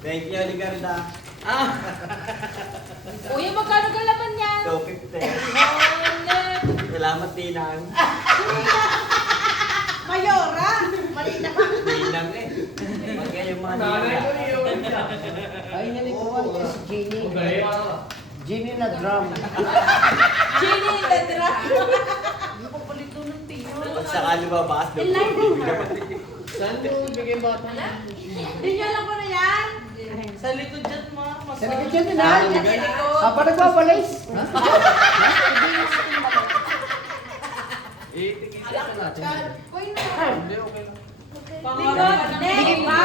Thank you, Ligarda. Uy, magkano ka laman yan? 250. Salamat, Tinang. Mayora! Mali na pa. Tinang eh. Magkaya yung mga Tinang. Ay, nalikuha niya si Jenny. Jenny na drum. Jenny in the drop. Ano ko palito ng tiyo? Pag sakali babas, doon Enlighten ko bibigyan her. mo. Saan mo bigay ba? Hindi niyo alam ko na yan? Sa likod dyan, ma. Sa likod dyan din ha? Apa nagbabalis? Ha? Itigil ka natin. Uy, na. Hindi, okay lang. Bigay pa?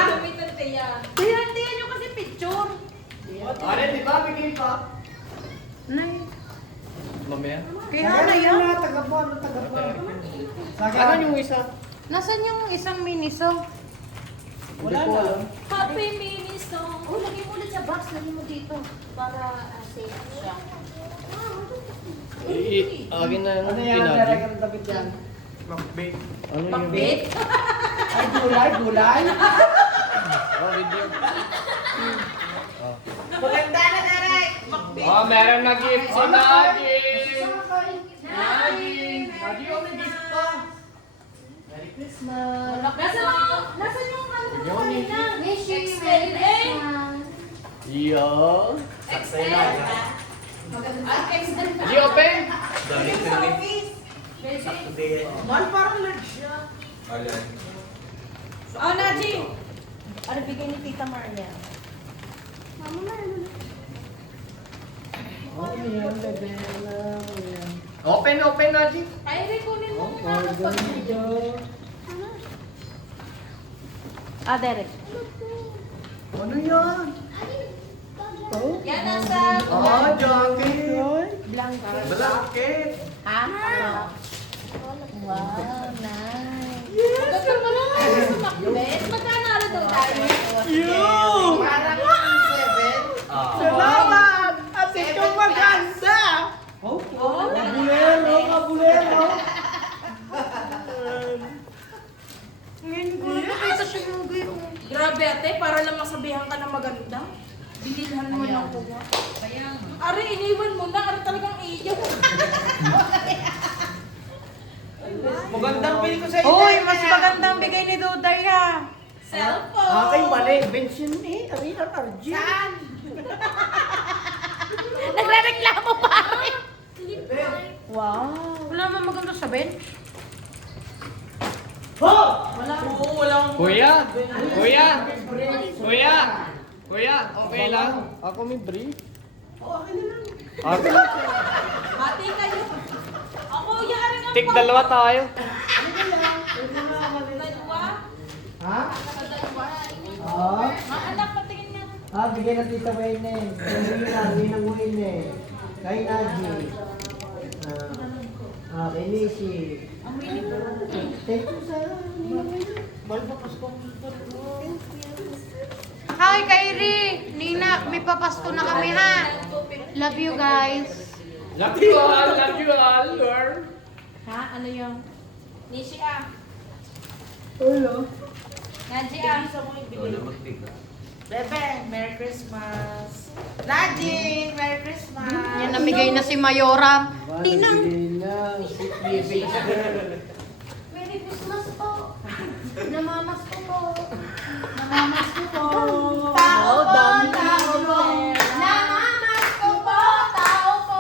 Tiya. Tiyan nyo kasi picture. Ano, di ba? Bigay pa. Mamaya? Kaya na yan. Tagapan. Ano yung isa? Nasaan yung isang miniso? Wala na. Happy mini song. Oh, lagay mo ulit sa box, lagay mo dito para safe siya. Akin na Ano yan? Talagang dapat yan. Mag-bake. Ano yun? Bakit? Ay, gulay. Oh, video. Maganda na, Derek. Oh, meron na gift si Nagi. Nagi, oh, may gift pa. Merry Christmas. Nasaan yung ano mo kanina? Wish you XL, Merry eh. Christmas. Yo. Saksay na. XL. Di open. Dami ko rin. Hindi. Mahal parang large siya. Ayan. Oh, Naji. Ano bigay ni Tita Maria? Mama na, ano na? Oh, yan, bebe. Yan. Open, Nagi. Ay, kunin mo muna Oh, ako pag ganito. Ah, Derek. Ano yan? Oh? Yan nasa... Oh, jacket. Blanco. Blanket. Ha? Wow, nice. Gusto mo lang ako sa Macbeth? Magkano daw tayo? Parang 7. Ah. Salamat! At ito maganda! Oh, kabulero! Ngayon ko na nakita siya yung Grabe ate, para lang masabihan ka na maganda. Binilhan mo lang ko ba? Ari, iniwan mo na. Ari talagang iiyak. Magandang pili ko sa iyo. Uy, mas magandang bigay ni Duday ha. Cellphone. Aking mali, bensin eh. Arina RG. Saan? Nagre-reklamo pa rin. Wow. Wala naman maganda sa bench. Wala. Oo, walang... Kuya, okay lang. Ako may brief. Ako. Ate kayo. Ako, yari nga Tig dalawa tayo. Dalawa. Ha? Dalawa. Ah, Mga anak, patingin nga. bigay na Tita Wayne. Kay ng Wayne. Kay Naji. Kay Nishi. Thank you sa Hi, Kairi! Nina, may papasko na kami ha. Love you guys. Love you all, Lord. Ha? Ano yung? Nishi ah. Hello. Naji ah. Wala mag-bake. Bebe, Merry Christmas. Naji, Merry Christmas. Yan, namigay na si Mayora. Tinang. Merry Christmas po. Namamas ko po. Namamas ko po. Tao po, dami tao po. Namamas ko po. Tao po.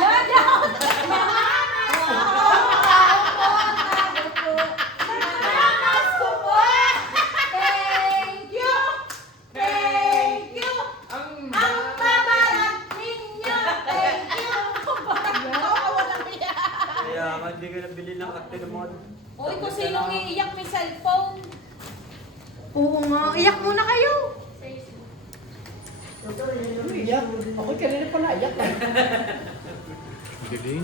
Yan, yan. Namamas ko po. Tao po. Tao po. Namamas ko po. Thank you. Thank you. Ang babalat ninyo. Thank you. Kaya nga hindi ka nabili ng katilmon. Uy, kung sinong iiyak may cellphone. Oo nga, iyak muna kayo. Iyak. Ako kanina pala iyak. Galing.